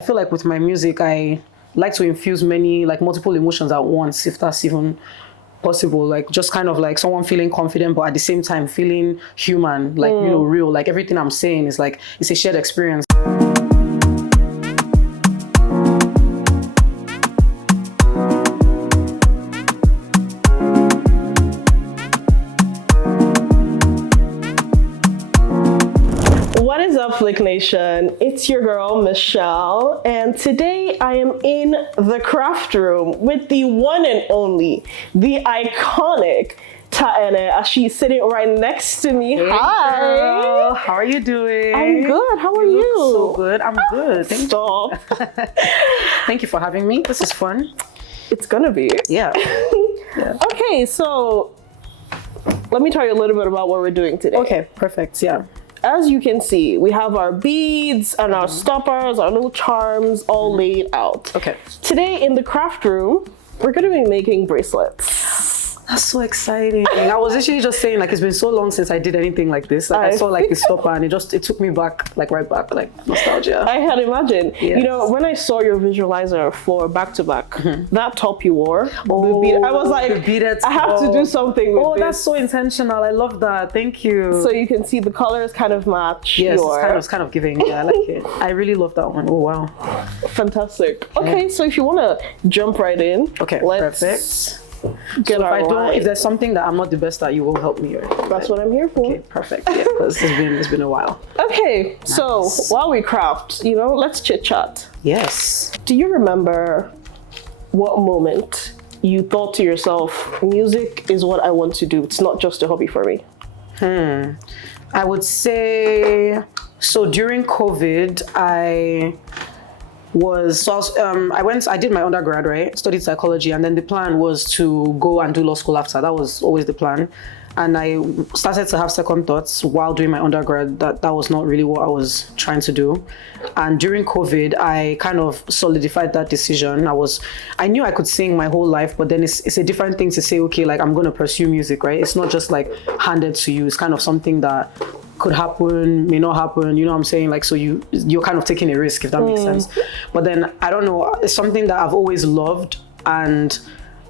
I feel like with my music, I like to infuse many, like multiple emotions at once, if that's even possible. Like just kind of like someone feeling confident, but at the same time feeling human, like, real. Like everything I'm saying is like, it's a shared experience. What is up, Flick Nation? It's your girl, Michelle, and today I am in the craft room with the one and only, the iconic Taene, as she's sitting right next to me. Hey, Hi! girl. How are you doing? I'm good. How are you? Look so good. I'm good. Thank Stop. Thank you for having me. This is fun. It's gonna be. Yeah. Yeah. Okay, so let me tell you a little bit about what we're doing today. Okay, perfect. Yeah. As you can see, we have our beads and our stoppers, our little charms all laid out. Okay. Today in the craft room, we're gonna be making bracelets. That's so exciting. I was actually just saying, like, it's been so long since I did anything like this. Like, I saw like the stopper and it took me back, like right back, like nostalgia. I had imagined. Yes. You know, when I saw your visualizer for back to back, that top you wore, I was like, I have to do something with this. That's so intentional. I love that. Thank you. So you can see the colors kind of match. Yes, your... it's kind of giving. Yeah, I like it. I really love that one. Oh wow. Fantastic. Okay, so if you want to jump right in. Okay, let's perfect. Get if there's something that I'm not the best at, you will help me. Right? That's what I'm here for. Okay, perfect. Yeah, because it's been a while. Okay, nice. So while we craft, let's chit chat. Yes. Do you remember what moment you thought to yourself, music is what I want to do? It's not just a hobby for me. I would say, so during COVID, I did my undergrad, right? Studied psychology, and then the plan was to go and do law school after. That was always the plan. And I started to have second thoughts while doing my undergrad that was not really what I was trying to do. And during COVID, I kind of solidified that decision. I knew I could sing my whole life, but then it's a different thing to say, okay, like I'm going to pursue music, right? It's not just like handed to you. It's kind of something that could happen, may not happen, you know what I'm saying? Like, so you're kind of taking a risk, if that makes sense. But then, I don't know, it's something that I've always loved. And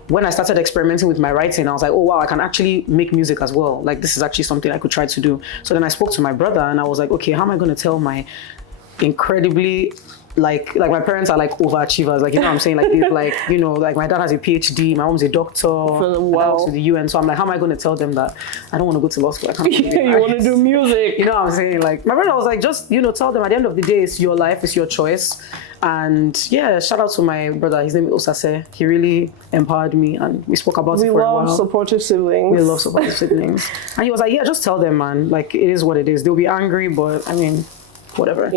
when I started experimenting with my writing, I was like, oh wow, I can actually make music as well. Like, this is actually something I could try to do. So then I spoke to my brother and I was like, okay, how am I going to tell my incredibly, like my parents are like overachievers, like, you know what I'm saying? Like, like my dad has a PhD, my mom's a doctor, wow, to the UN. So I'm like, how am I going to tell them that I don't want to go to law school? I can't you want to do music. You know what I'm saying? Like, my brother was like, just, tell them at the end of the day, it's your life, it's your choice. And yeah, shout out to my brother. His name is Osase. He really empowered me and we spoke about it for a while. We love supportive siblings. We love supportive siblings. And he was like, yeah, just tell them, man. Like, it is what it is. They'll be angry, but I mean, whatever.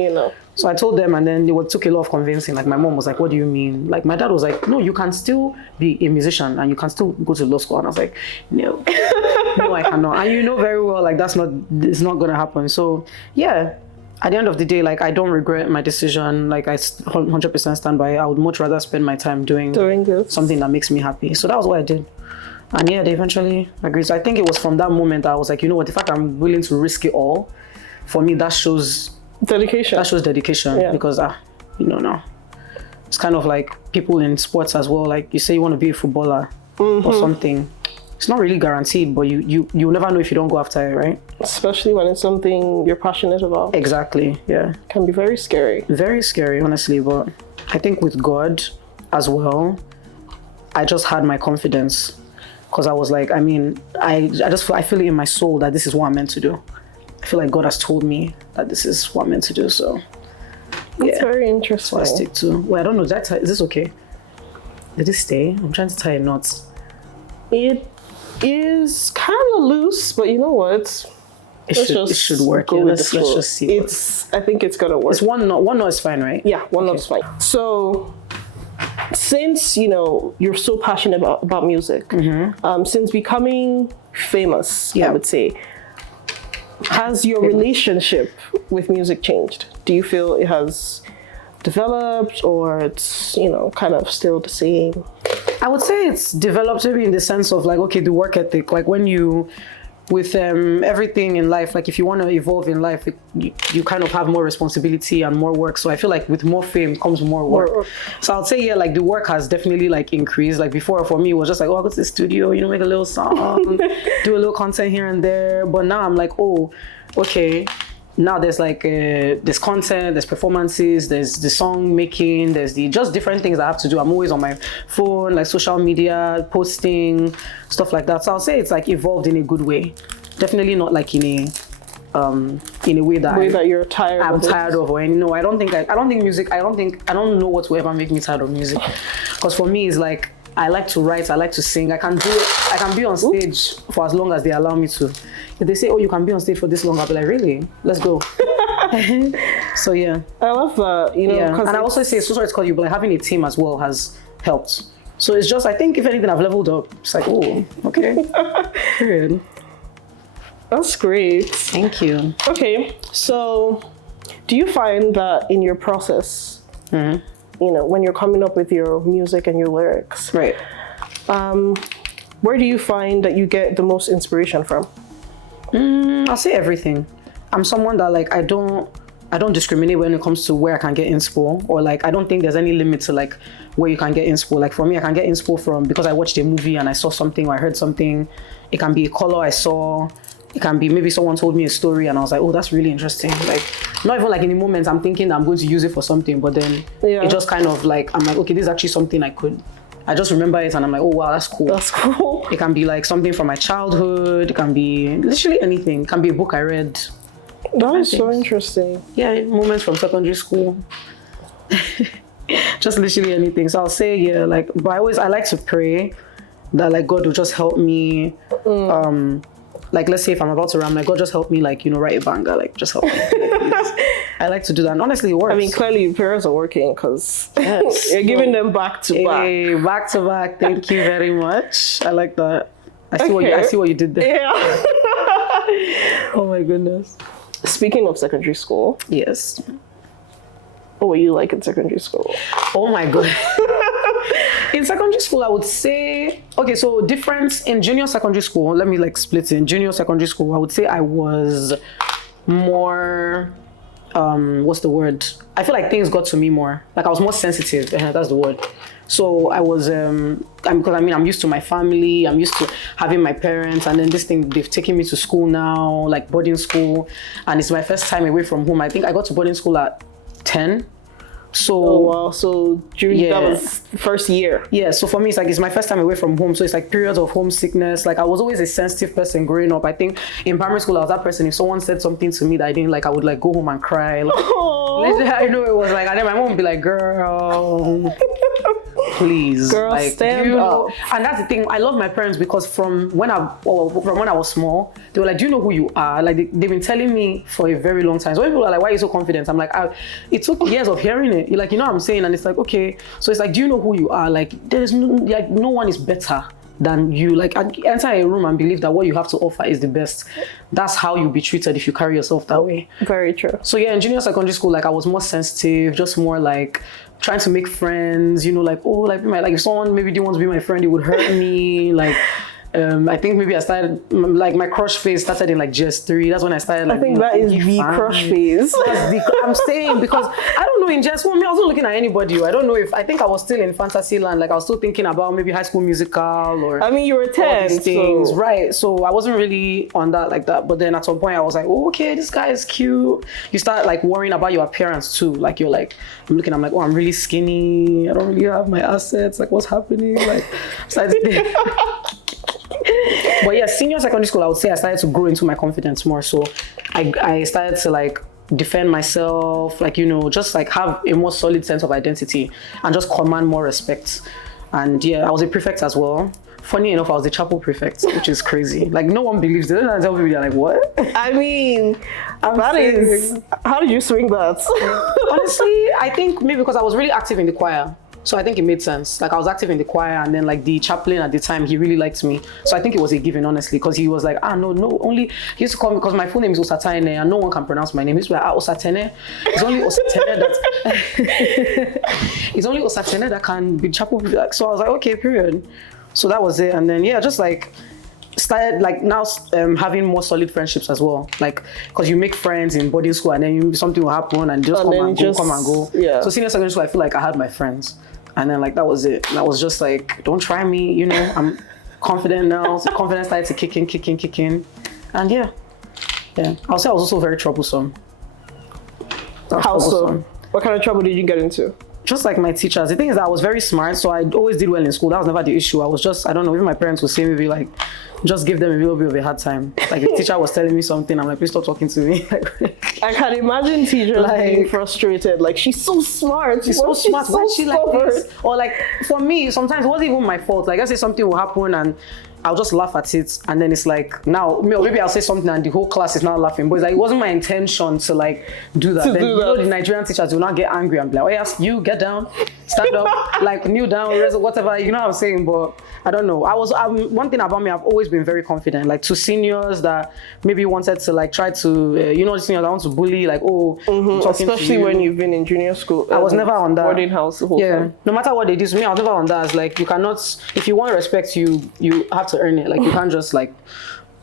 So I told them, and then it took a lot of convincing. Like, my mom was like, what do you mean? Like, my dad was like, no, you can still be a musician and you can still go to law school. And I was like, no, no, I cannot. And you know very well, like, it's not going to happen. So yeah, at the end of the day, like, I don't regret my decision. Like, I 100% stand by it. I would much rather spend my time doing something that makes me happy. So that was what I did. And yeah, they eventually agreed. So I think it was from that moment that I was like, you know what, the fact I'm willing to risk it all, for me, that shows dedication. That shows dedication, because now it's kind of like people in sports as well. Like, you say you want to be a footballer or something, it's not really guaranteed, but you never know if you don't go after it, right? Especially when it's something you're passionate about. Exactly. Yeah, it can be very scary. Very scary, honestly. But I think with God as well, I just had my confidence, because I was like, I feel it in my soul that this is what I'm meant to do. I feel like God has told me that this is what I'm meant to do, so yeah. That's very interesting. So I stick to. Well, I don't know, is this okay? Did it stay? I'm trying to tie a knot. It is kind of loose, but you know what? It should work. Yeah, let's just see. I think it's gonna work. It's one knot is fine, right? Yeah, one knot is fine. So since you're so passionate about music, since becoming famous, I would say, has your relationship with music changed? Do you feel it has developed, or it's kind of still the same? I would say it's developed maybe in the sense of like, okay, the work ethic. Like, when you with everything in life, like if you want to evolve in life, you kind of have more responsibility and more work. So I feel like with more fame comes more work. So I'll say, yeah, like the work has definitely like increased. Like before, for me, it was just like, oh, I go to the studio, make a little song, do a little content here and there. But now I'm like, oh, okay. Now there's like there's content, there's performances, there's the song making, there's just different things I have to do. I'm always on my phone, like social media, posting, stuff like that. So I'll say it's like evolved in a good way. Definitely not like in a way that you're tired. I'm tired of, or no, I don't think music. I don't know what will ever make me tired of music, because for me it's like I like to write, I like to sing. I can be on stage for as long as they allow me to. If they say, oh, you can be on stage for this long, I'll be like, really? Let's go. So yeah. I love that, Yeah. And I also say, so sorry to call you, but like, having a team as well has helped. So it's just, I think if anything, I've leveled up. It's like, oh, okay. Period. That's great. Thank you. Okay, so do you find that in your process, when you're coming up with your music and your lyrics, right? Where do you find that you get the most inspiration from? I'll say everything. I'm someone that like I don't discriminate when it comes to where I can get inspo, or like I don't think there's any limit to like where you can get inspo. Like for me, I can get inspo from because I watched a movie and I saw something or I heard something. It can be a color I saw. It can be maybe someone told me a story and I was like, oh, that's really interesting. Like not even like in the moment I'm thinking that I'm going to use it for something, but then it just kind of like, I'm like, okay, this is actually something I just remember it and I'm like, oh wow, that's cool. That's cool. It can be like something from my childhood. It can be literally anything. It can be a book I read. That is so interesting. Yeah, moments from secondary school. Just literally anything. So I'll say, yeah, like, but I like to pray that like God will just help me. Like let's say if I'm about to rhyme, like God just help me, like write a banger, like just help me. I like to do that, and honestly, it works. I mean, clearly your parents are working because you're giving them back to back. Back to back. Thank you very much. I like that. I see what you did there. Yeah. Oh my goodness. Speaking of secondary school, yes. What were you like in secondary school? Oh my god. In secondary school, I would say, okay, so difference in junior secondary school, let me like split it. In junior secondary school, I would say I was more, what's the word? I feel like things got to me more. Like I was more sensitive, that's the word. So I was, because I'm used to my family, I'm used to having my parents, and then this thing, they've taken me to school now, like boarding school, and it's my first time away from home. I think I got to boarding school at 10. So oh wow, so that was first year. Yeah, so for me it's my first time away from home, so it's like periods of homesickness. Like I was always a sensitive person growing up. I think in primary school I was that person, if someone said something to me that I didn't like, I would like go home and cry. Like, I know it was like, and then my mom would be like, girl, please, girl, like, stand up. And that's the thing, I love my parents because from when I was small, they were like, do you know who you are? Like they've been telling me for a very long time. So when people are like, why are you so confident? I'm like, it took years of hearing it. You're like, what I'm saying? And it's like, okay. So it's like, do you know who you are? Like there's no one is better than you. Like enter a room and believe that what you have to offer is the best. That's how you'll be treated if you carry yourself that way. Very true. So yeah, in junior secondary school, like I was more sensitive, just more like trying to make friends, like, oh, like if someone maybe didn't want to be my friend, it would hurt me. Like I think maybe I started, like my crush phase started in like GS3. That's when I started like, I think that is the crush phase. I'm saying, because I don't know, in GS1, I wasn't looking at anybody. I don't know I think I was still in fantasy land. Like I was still thinking about maybe High School Musical or, I mean, you were 10 things, so. Right? So I wasn't really on that like that. But then at some point I was like, oh, okay, this guy is cute. You start like worrying about your appearance too. Like you're like, I'm like, oh, I'm really skinny. I don't really have my assets. Like what's happening? Like, but yeah, senior secondary school, I would say I started to grow into my confidence more. So I started to like defend myself, like, just like have a more solid sense of identity and just command more respect. And yeah, I was a prefect as well. Funny enough, I was the chapel prefect, which is crazy. Like no one believes it. I tell people, they're like, what? I mean, how did you swing that? Honestly, I think maybe because I was really active in the choir. So I think it made sense. Like I was active in the choir, and then like the chaplain at the time, he really liked me. So I think it was a given, honestly, because he was like, no, only, he used to call me, because my full name is Taene and no one can pronounce my name. He used to be like, Taene. It's only Taene it's only Taene that can be chapel. So I was like, okay, period. So that was it. And then yeah, just like started like now having more solid friendships as well. Like, because you make friends in boarding school and then something will happen and just come and go. Yeah. So senior secondary school, I feel like I had my friends. And then like that was it. And I was just like, don't try me, you know, I'm confident now. So confidence started to kick in. And yeah. I'll say I was also very troublesome. How so? What kind of trouble did you get into? Just like my teachers. The thing is that I was very smart, so I always did well in school. That was never the issue. I was just, I don't know, even my parents would say maybe like, just give them a little bit of a hard time. Like the teacher was telling me something, I'm like, please stop talking to me. I can imagine teachers like, being frustrated. Like, she's so smart. She's so smart. Why is she like this? Or like, for me, sometimes it wasn't even my fault. Like, I say something will happen and I'll just laugh at it, and then it's like now maybe I'll say something and the whole class is now laughing, but it's like it wasn't my intention to like do that. Then you know the Nigerian teachers will not get angry and be like, oh yes, you get down, stand up, like kneel down, whatever. You know what I'm saying? But I don't know. One thing about me, I've always been very confident. Like to seniors that maybe wanted to like try to the seniors that want to bully, like especially when you've been in junior school. I was never on that. Boarding house the whole time. No matter what they do to me, I was never on that. It's like you cannot, if you want respect, you have to earn it. Like you can't just like,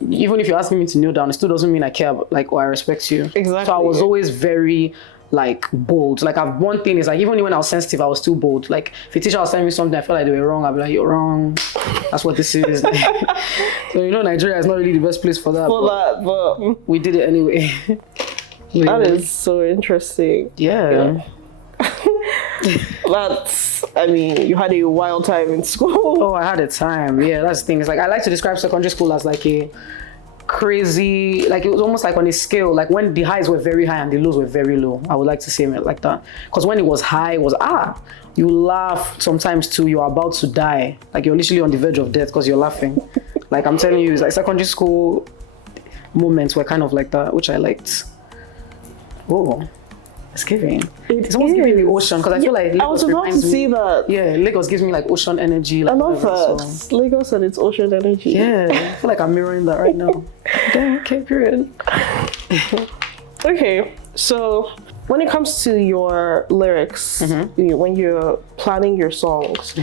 even if you're asking me to kneel down, it still doesn't mean I care, like, or I respect you. Exactly. So I was always very like bold. Like one thing is like, even when I was sensitive, I was still bold. Like if a teacher was telling me something I felt like they were wrong, I'd be like, you're wrong. That's what this is. So you know, Nigeria is not really the best place for that. But we did it anyway. That is so interesting. Yeah. I mean, you had a wild time in school. Oh, I had a time. Yeah, that's the thing. It's like I like to describe secondary school as like a crazy, like it was almost like on a scale, like when the highs were very high and the lows were very low. I would like to say it like that. Because when it was high, it was you laugh sometimes too, you're about to die. Like you're literally on the verge of death because you're laughing. Like I'm telling you, it's like secondary school moments were kind of like that, which I liked. Oh. It's giving. It's almost giving the ocean, because I feel like Lagos, I was about to see that. Yeah, Lagos gives me like ocean energy. Like, I love that. So. Lagos and its ocean energy. Yeah, I feel like I'm mirroring that right now. Damn, okay, period. Okay, so when it comes to your lyrics, when you're planning your songs,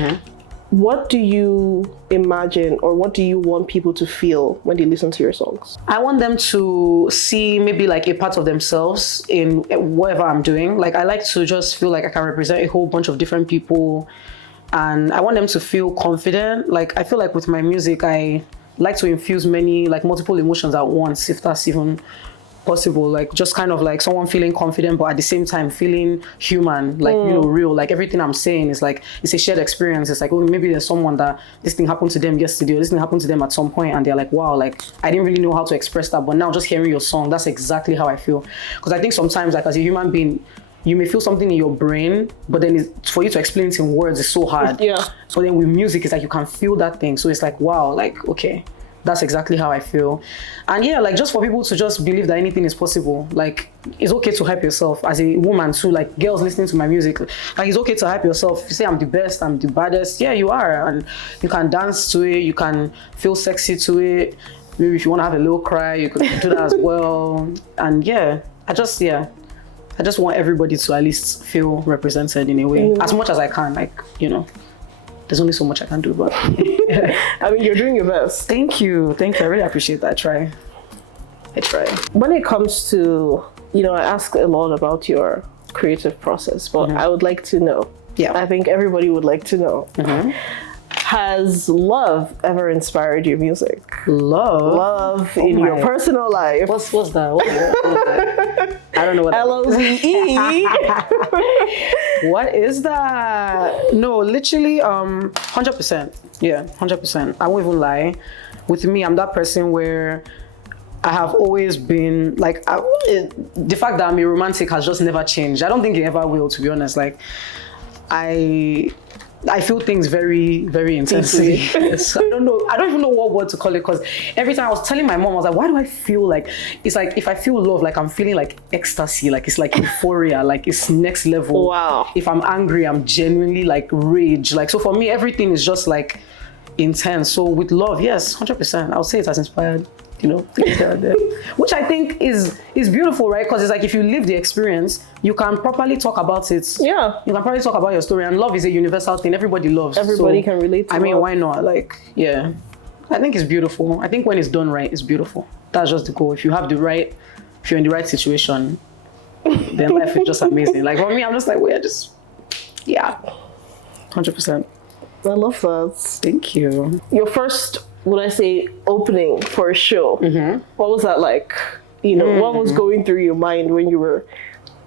what do you imagine or what do you want people to feel when they listen to your songs? I want them to see maybe like a part of themselves in whatever I'm doing. Like I like to just feel like I can represent a whole bunch of different people, and I want them to feel confident. Like I feel like with my music, I like to infuse multiple emotions at once, if that's even possible. Like just kind of like someone feeling confident but at the same time feeling human, like you know, real. Like everything I'm saying is like it's a shared experience. It's like, oh, maybe there's someone that this thing happened to them yesterday, or this thing happened to them at some point, and they're like, wow, like I didn't really know how to express that, but now just hearing your song, that's exactly how I feel. Because I think sometimes like as a human being, you may feel something in your brain, but then for you to explain it in words is so hard. Yeah. So then with music, it's like you can feel that thing. So it's like, wow, like okay, that's exactly how I feel. And yeah, like just for people to just believe that anything is possible. Like it's okay to hype yourself as a woman too. Like girls listening to my music, like it's okay to hype yourself. If you say I'm the best, I'm the baddest, yeah, you are. And you can dance to it, you can feel sexy to it. Maybe if you want to have a little cry, you could do that as well. And yeah, I just want everybody to at least feel represented in a way, as much as I can. Like, you know, there's only so much I can do, but I mean, you're doing your best. Thank you. I really appreciate that. I try. When it comes to, I ask a lot about your creative process, but I would like to know. Yeah. I think everybody would like to know. Has love ever inspired your music? Love in your personal life. What's that? What is that? I don't know what that LOVE. What is that? No, literally 100%. Yeah, 100%. I won't even lie. With me, I'm that person where I have always been like, the fact that I'm a romantic has just never changed. I don't think it ever will, to be honest. Like, I feel things very, very intensely. Yes. I don't even know what word to call it, because every time I was telling my mom, I was like, why do I feel like, it's like if I feel love, like I'm feeling like ecstasy, like it's like euphoria, like it's next level. Wow. If I'm angry, I'm genuinely like rage. Like, so for me, everything is just like intense. So with love, yes, 100%. I would say it has inspired, things that are there. Which I think is beautiful, right? Because it's like if you live the experience, you can properly talk about it. Yeah. You can probably talk about your story, and love is a universal thing. Everybody loves. Everybody can relate to I mean, love. why not? Like, yeah. I think it's beautiful. I think when it's done right, it's beautiful. That's just the goal. If you're in the right situation, then life is just amazing. Like for me, I'm just like, yeah, 100%. I love that. Thank you. Your first, would I say, opening for a show, what was that like? You know, what was going through your mind when you were...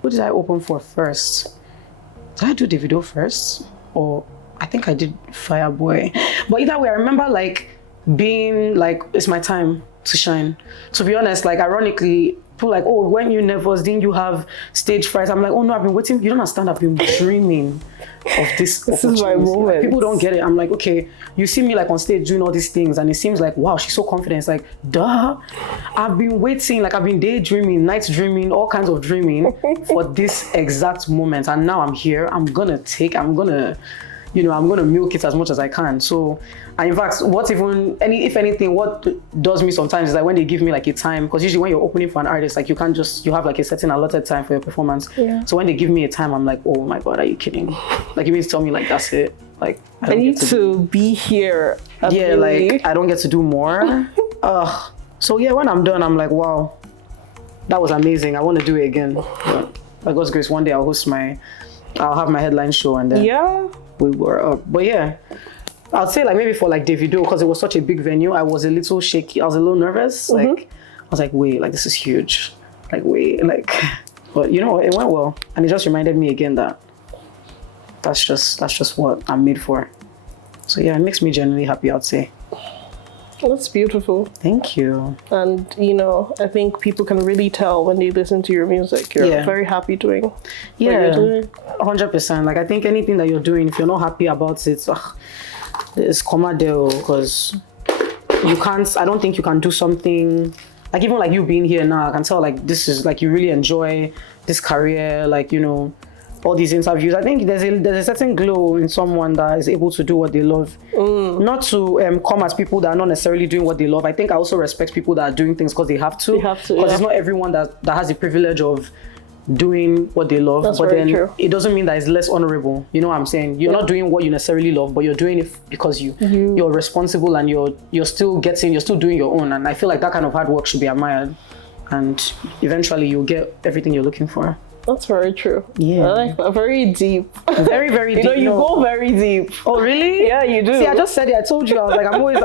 What did I open for first? Did I do the video first? Or I think I did Fireboy. But either way, I remember like being like, it's my time to shine. To be honest, like ironically, people like, oh, when you nervous, didn't you have stage fright? I'm like, oh no, I've been waiting. You don't understand, I've been dreaming of this. This is my moment. Like, people don't get it. I'm like, okay, you see me like on stage doing all these things and it seems like, wow, she's so confident. It's like, duh. I've been waiting, like I've been daydreaming, night dreaming, all kinds of dreaming for this exact moment. And now I'm here. I'm gonna milk it as much as I can. So, and in fact, if anything, what does me sometimes is like when they give me like a time, because usually when you're opening for an artist, like you have like a certain allotted time for your performance. Yeah. So when they give me a time, I'm like, oh my God, are you kidding? Like you mean to tell me like that's it? Like I need to be here. Yeah, like I don't get to do more. So yeah, when I'm done, I'm like, wow, that was amazing. I want to do it again. But by God's grace, one day I'll have my headline show and then we were up. But yeah, I'd say like maybe for like Davido, because it was such a big venue, I was a little shaky. I was a little nervous. Like I was like, wait, like this is huge. Like wait, like, but you know, it went well, and it just reminded me again that that's just what I'm made for. So yeah, it makes me genuinely happy, I'd say. That's beautiful. Thank you. And you know, I think people can really tell when they listen to your music. You're very happy doing what you're doing. 100%. Like I think anything that you're doing, if you're not happy about it, it's comma deo, because I don't think you can do something like, even like you being here now, I can tell like this is like you really enjoy this career, like, you know, all these interviews. I think there's a certain glow in someone that is able to do what they love. Not to come as people that are not necessarily doing what they love. I think I also respect people that are doing things because they have to. Because it's not everyone that has the privilege of doing what they love. That's but very then true. It doesn't mean that it's less honorable. You know what I'm saying? You're not doing what you necessarily love, but you're doing it because you're responsible and you're still doing your own. And I feel like that kind of hard work should be admired. And eventually you'll get everything you're looking for. That's very true. Yeah. I like that. Very deep. Very, very deep. You go very deep. Oh, really? Yeah, you do. See, I just said it. I told you. I was like, I'm always...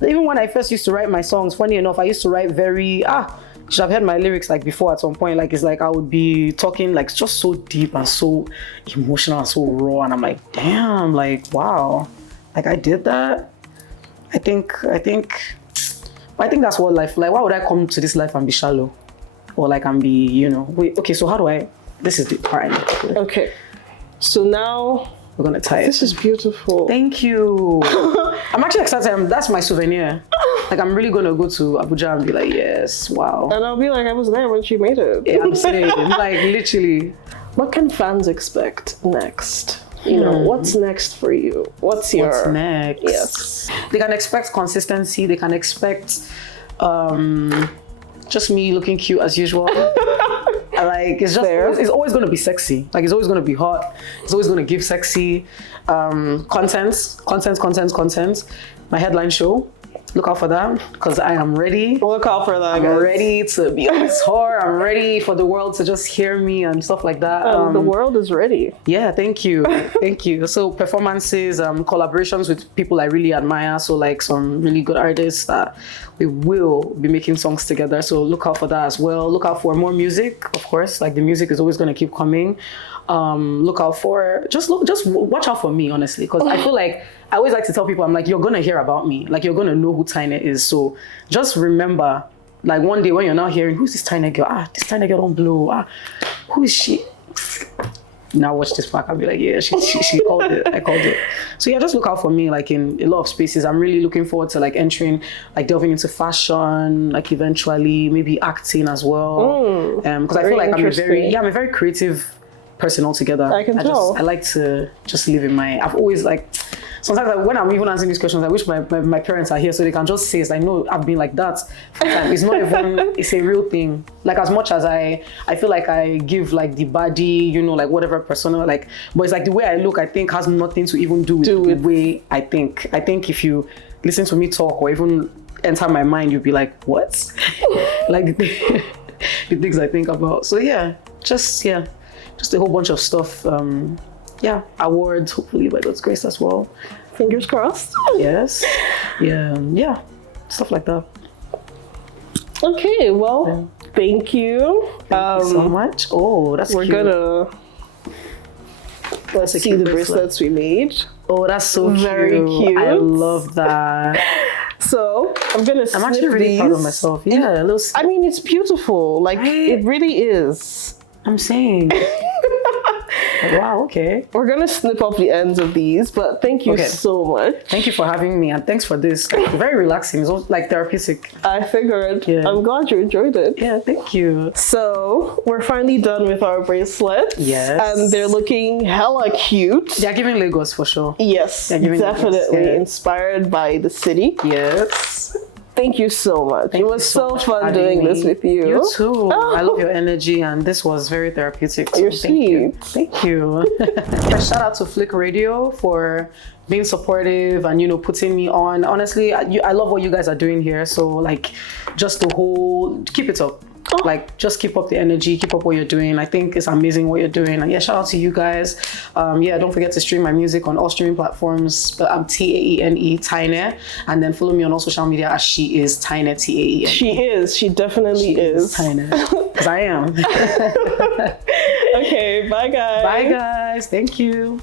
even when I first used to write my songs, funny enough, I used to write very... you should have heard my lyrics like before at some point. Like, it's like I would be talking like just so deep and so emotional and so raw. And I'm like, damn, like, wow. Like, I did that. I think that's what life... Like, why would I come to this life and be shallow? Or like I'm be, you know, wait, okay, so how do I, this is the part. Okay, so now we're gonna tie it. This is beautiful. Thank you. I'm actually excited. That's my souvenir. Like I'm really gonna go to Abuja and be like, yes, wow. And I'll be like, I was there when she made it. Yeah, I'm saying, like literally. What can fans expect next? You know, what's next for you? What's next? Yes. They can expect consistency. They can expect, just me looking cute as usual. Like it's always going to be sexy. Like it's always going to be hot. It's always going to give sexy content. My headline show, look out for that, because I am ready. Look out for that. I'm ready to be on tour. I'm ready for the world to just hear me and stuff like that. The world is ready. Yeah, thank you. Thank you. So performances, collaborations with people I really admire. So like some really good artists that we will be making songs together. So look out for that as well. Look out for more music, of course. Like the music is always going to keep coming. Look out for, just watch out for me, honestly. Because I feel like, I always like to tell people, I'm like, you're going to hear about me. Like you're going to know who Taene is. So just remember, like one day when you're now hearing, who's this Taene girl? This Taene girl don't blow. Who is she? Now watch this back. I'll be like, yeah, she called it. I called it. So yeah, just look out for me, like in a lot of spaces. I'm really looking forward to like entering, like delving into fashion, like eventually maybe acting as well. Because I feel like I'm a very creative person altogether. I can tell. I like to just live in I've always like, sometimes when I'm even answering these questions, I wish my parents are here so they can just say, I know I've been like that. It's not even, it's a real thing. Like as much as I feel like I give like the body, you know, like whatever persona, like, but it's like the way I look, I think has nothing to even do with the way I think. I think if you listen to me talk or even enter my mind, you'd be like, what? Like the things I think about. So just a whole bunch of stuff. Awards, hopefully by God's grace as well. Fingers crossed. Yes. Yeah. Stuff like that. Okay, well, thank you. Thank you so much. Oh, that's we're cute. Let's see the bracelets we made. Oh, that's so very cute. I love that. So I'm actually really proud of myself. Yeah, I mean, it's beautiful. Like it really is. I'm saying. Wow, okay. We're gonna snip off the ends of these, but thank you so much. Thank you for having me, and thanks for this. Very relaxing. It's also, like, therapeutic. I figured. Yeah. I'm glad you enjoyed it. Yeah, thank you. So we're finally done with our bracelets. Yes. And they're looking hella cute. They're giving Lagos for sure. Yes, definitely. Inspired by the city. Yes. Thank you so much. It was so fun doing this with you. You too. Oh. I love your energy, and this was very therapeutic. So you're sweet. Thank you. Shout out to Flick Radio for being supportive and, putting me on. Honestly, I love what you guys are doing here. So, like, just the whole, keep it up. Like, just keep up the energy, keep up what you're doing. I think it's amazing what you're doing. And shout out to you guys. Don't forget to stream my music on all streaming platforms. But I'm Taene, Taene. And then follow me on all social media as she is Taene, Taene. She is. She definitely is. Taene. Because I am. Okay, bye guys. Bye guys. Thank you.